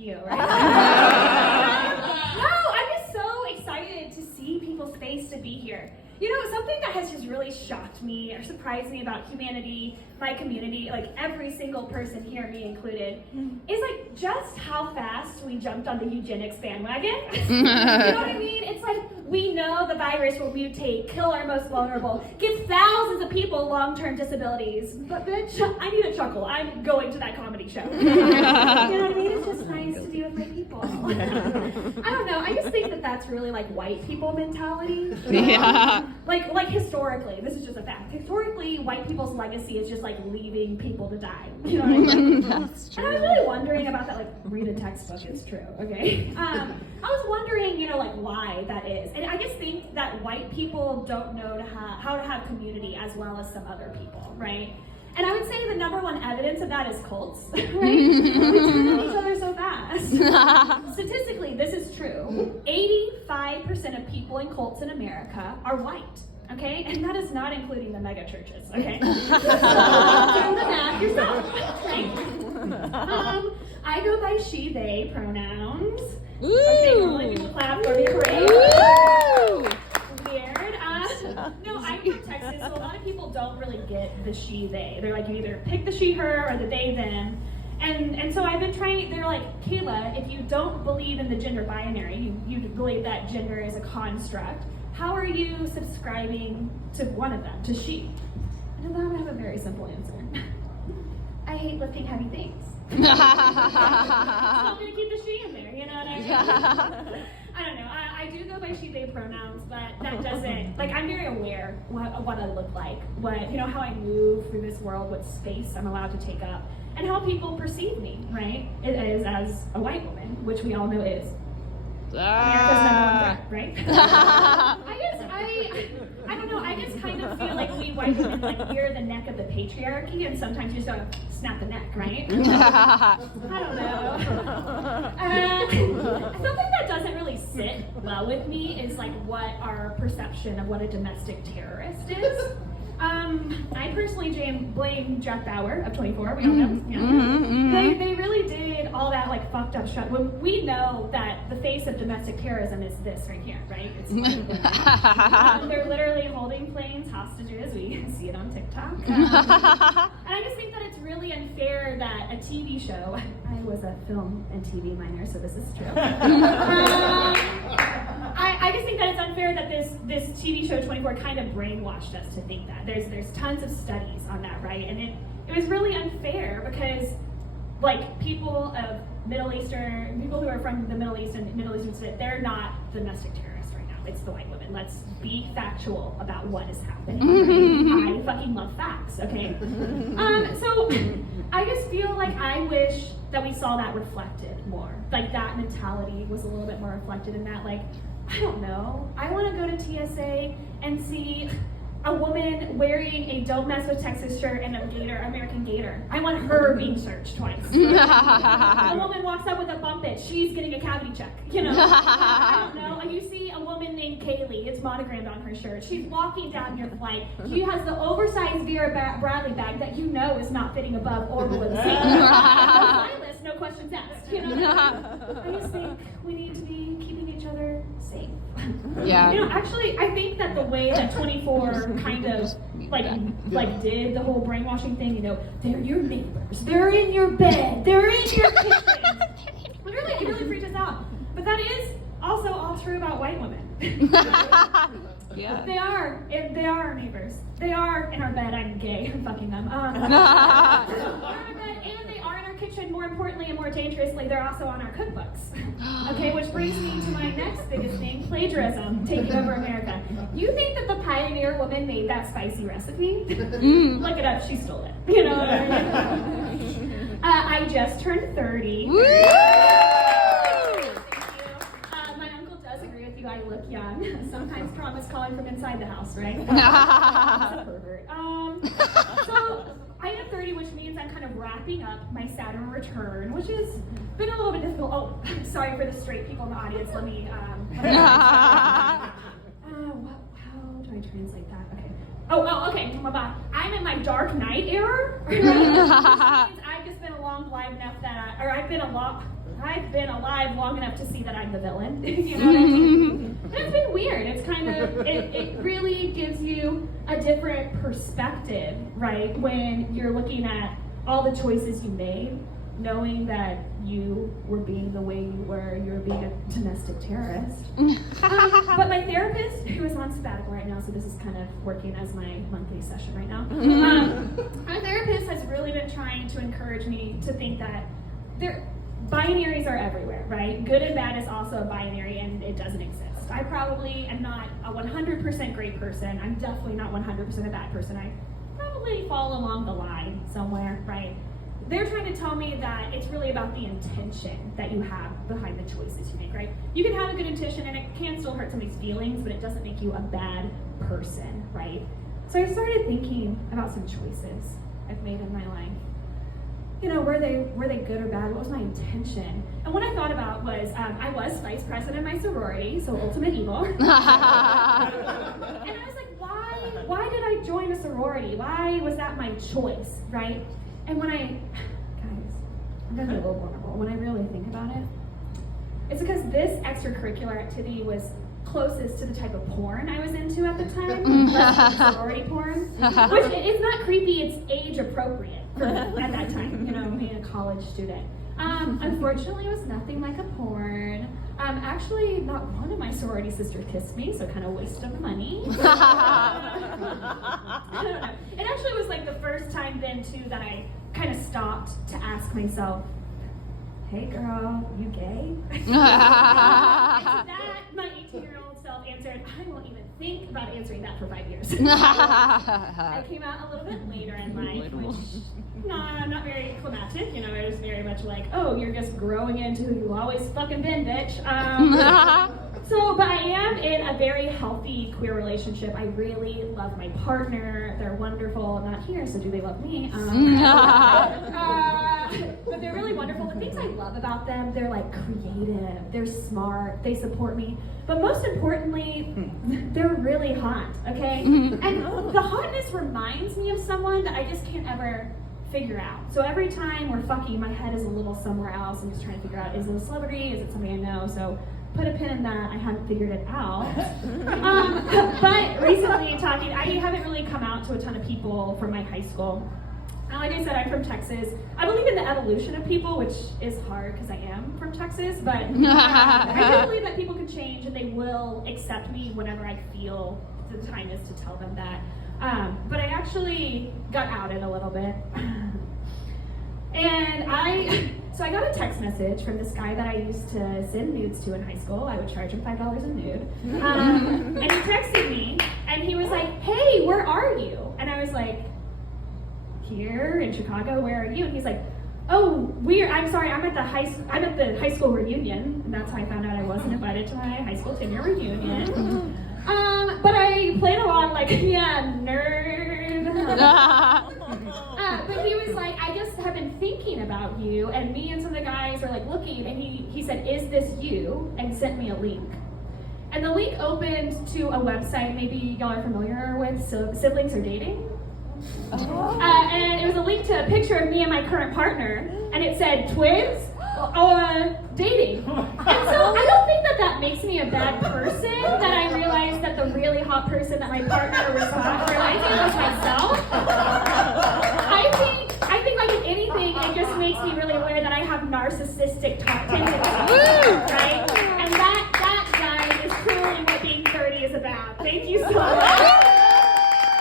you, right? No, I'm just so excited to see people's face to be here. You know, something that has just really shocked me or surprised me about humanity, my community, like every single person here, me included, is like just how fast we jumped on the eugenics bandwagon. You know what I mean? It's like we know the virus will mutate, kill our most vulnerable, give thousands of people long-term disabilities. But bitch, I need a chuckle. I'm going to that comedy show. You know what I mean? It's just nice to be with my people. I don't know. I just think that that's really like white people mentality. Yeah. Like historically, this is just a fact. Historically, white people's legacy is just like leaving people to die. You know what I mean? That's true. And I was really wondering about that. Like, read a textbook, it's true. Okay. I was wondering, you know, like why that is, and I just think that white people don't know how to have community as well as some other people, right? And I would say the number one evidence of that is cults, right? We turn on each other so fast. Statistically, this is true. 85% of people in cults in America are white, okay? And that is not including the mega churches, okay? So, do the math yourself, right? I go by she, they pronouns. Woo! Okay, normally people clap for me, great. Woo! Weird. No, I'm from Texas, so a lot of people don't really get the she, they. They're like, you either pick the she, her, or the they, them. And so I've been trying, they're like, Kayla, if you don't believe in the gender binary, you believe that gender is a construct, how are you subscribing to one of them, to she? And then I have a very simple answer. I hate lifting heavy things. So I'm gonna keep the she in there, you know what I mean? I don't know, I do go by she, they pronouns, but that doesn't, like I'm very aware of what I look like, what, you know, how I move through this world, what space I'm allowed to take up, and how people perceive me, right? It is as a white woman, which we all know is America's number one threat, right? I don't know, I just kind of feel like we white women, like we're the neck of the patriarchy, and sometimes you just gotta snap the neck, right? I don't know. Something that doesn't really sit well with me is like what our perception of what a domestic terrorist is. I personally blame Jack Bauer of 24, we all know. You know? They really did all that like fucked up shit. When we know that the face of domestic terrorism is this right here, right? It's they're literally holding planes hostages. We see it on TikTok. And I just think that it's really unfair that a TV show, I was a film and TV minor, so this is true. I just think that it's unfair that this TV show 24 kind of brainwashed us to think that. There's tons of studies on that, right? And it was really unfair because like people of Middle Eastern, people who are from the Middle East and Middle Eastern state, they're not domestic terrorists right now. It's the white women. Let's be factual about what is happening. Right? I fucking love facts, okay? So I just feel like I wish that we saw that reflected more. Like that mentality was a little bit more reflected in that, like, I don't know. I want to go to TSA and see a woman wearing a Don't Mess with Texas shirt and a American Gator. I want her being searched twice. A woman walks up with a bump it, she's getting a cavity check. You know, I don't know. You see a woman named Kaylee, it's monogrammed on her shirt. She's walking down your flight. She has the oversized Vera Bradley bag that you know is not fitting above or below the seat. No stylist, no questions asked. You know, I just think we need to be keeping each other safe. Yeah. You know, actually, I think that the way that 24 kind of like did the whole brainwashing thing, you know, they're your neighbors, they're in your bed, they're in your kitchen. It really freaked us out. But that is also all true about white women. Yeah. They are our neighbors. They are in our bed. I'm gay. I'm fucking them. They are in our bed, and they are in our kitchen. More importantly and more dangerously, they're also on our cookbooks. Okay, which brings me to my next biggest thing: plagiarism taking over America. You think that the pioneer woman made that spicy recipe? Look it up. She stole it. You know. I just turned 30. Woo! I look young. Sometimes trauma's calling from inside the house, right? I'm a pervert. So I am 30, which means I'm kind of wrapping up my Saturn return, which has been a little bit difficult. Oh, sorry for the straight people in the audience. Let me. How do I translate that? Okay. Okay. I'm in my dark night era. Which means I've just been along live enough that, I've been along. I've been alive long enough to see that I'm the villain. You know what I mean? And it's been weird. It's kind of, it really gives you a different perspective, right? When you're looking at all the choices you made, knowing that you were being the way you were being a domestic terrorist. But my therapist, who is on sabbatical right now, so this is kind of working as my monthly session right now. My therapist has really been trying to encourage me to think that binaries are everywhere, right? Good and bad is also a binary, and it doesn't exist. I probably am not a 100% great person. I'm definitely not 100% a bad person. I probably fall along the line somewhere, right? They're trying to tell me that it's really about the intention that you have behind the choices you make, right? You can have a good intention and it can still hurt somebody's feelings, but it doesn't make you a bad person, right? So I started thinking about some choices I've made in my life. You know, were they good or bad? What was my intention? And what I thought about was, I was vice president of my sorority, so ultimate evil. And I was like, why did I join a sorority? Why was that my choice, right? And when guys, I'm gonna be a little vulnerable. When I really think about it, it's because this extracurricular activity was closest to the type of porn I was into at the time, sorority porn, which it's not creepy, it's age appropriate for me at that time, you know, being a college student. Unfortunately, it was nothing like a porn. Actually, not one of my sorority sisters kissed me, so kind of waste of money. I don't know. It actually was like the first time then, too, that I kind of stopped to ask myself, hey girl, you gay? And to that, my 18-year-old self answered, I won't even think about answering that for 5 years. I came out a little bit later in life, which, not very climactic, you know, it was very much like, oh, you're just growing into who you always fucking been, bitch. But I am in a very healthy queer relationship. I really love my partner. They're wonderful. I'm not here, so do they love me? But they're really wonderful. The things I love about them, they're like creative, they're smart, they support me. But most importantly, they're really hot, okay? And the hotness reminds me of someone that I just can't ever figure out. So every time we're fucking, my head is a little somewhere else. I'm just trying to figure out, is it a celebrity? Is it somebody I know? So put a pin in that. I haven't figured it out. But recently talking, I haven't really come out to a ton of people from my high school. Like I said, I'm from Texas. I believe in the evolution of people, which is hard because I am from Texas, but I do believe that people can change and they will accept me whenever I feel the time is to tell them that. But I actually got outed a little bit. And I got a text message from this guy that I used to send nudes to in high school. I would charge him $5 a nude. And he texted me, and he was like, hey, where are you? And I was like, here in Chicago, where are you? And he's like, oh, I'm sorry, I'm at the high school reunion. And that's how I found out I wasn't invited to my high school 10-year reunion. But I played along like, yeah, nerd. But he was like, I just have been thinking about you, and me and some of the guys were like looking, and he said, is this you? And sent me a link. And the link opened to a website maybe y'all are familiar with, Siblings Are Dating. And it was a link to a picture of me and my current partner, and it said twins dating. And so I don't think that makes me a bad person, that I realized that the really hot person that my partner was realizing was myself. I think like in anything, it just makes me really aware that I have narcissistic tendencies, right? And that guys is truly what being 30 is about. Thank you so much.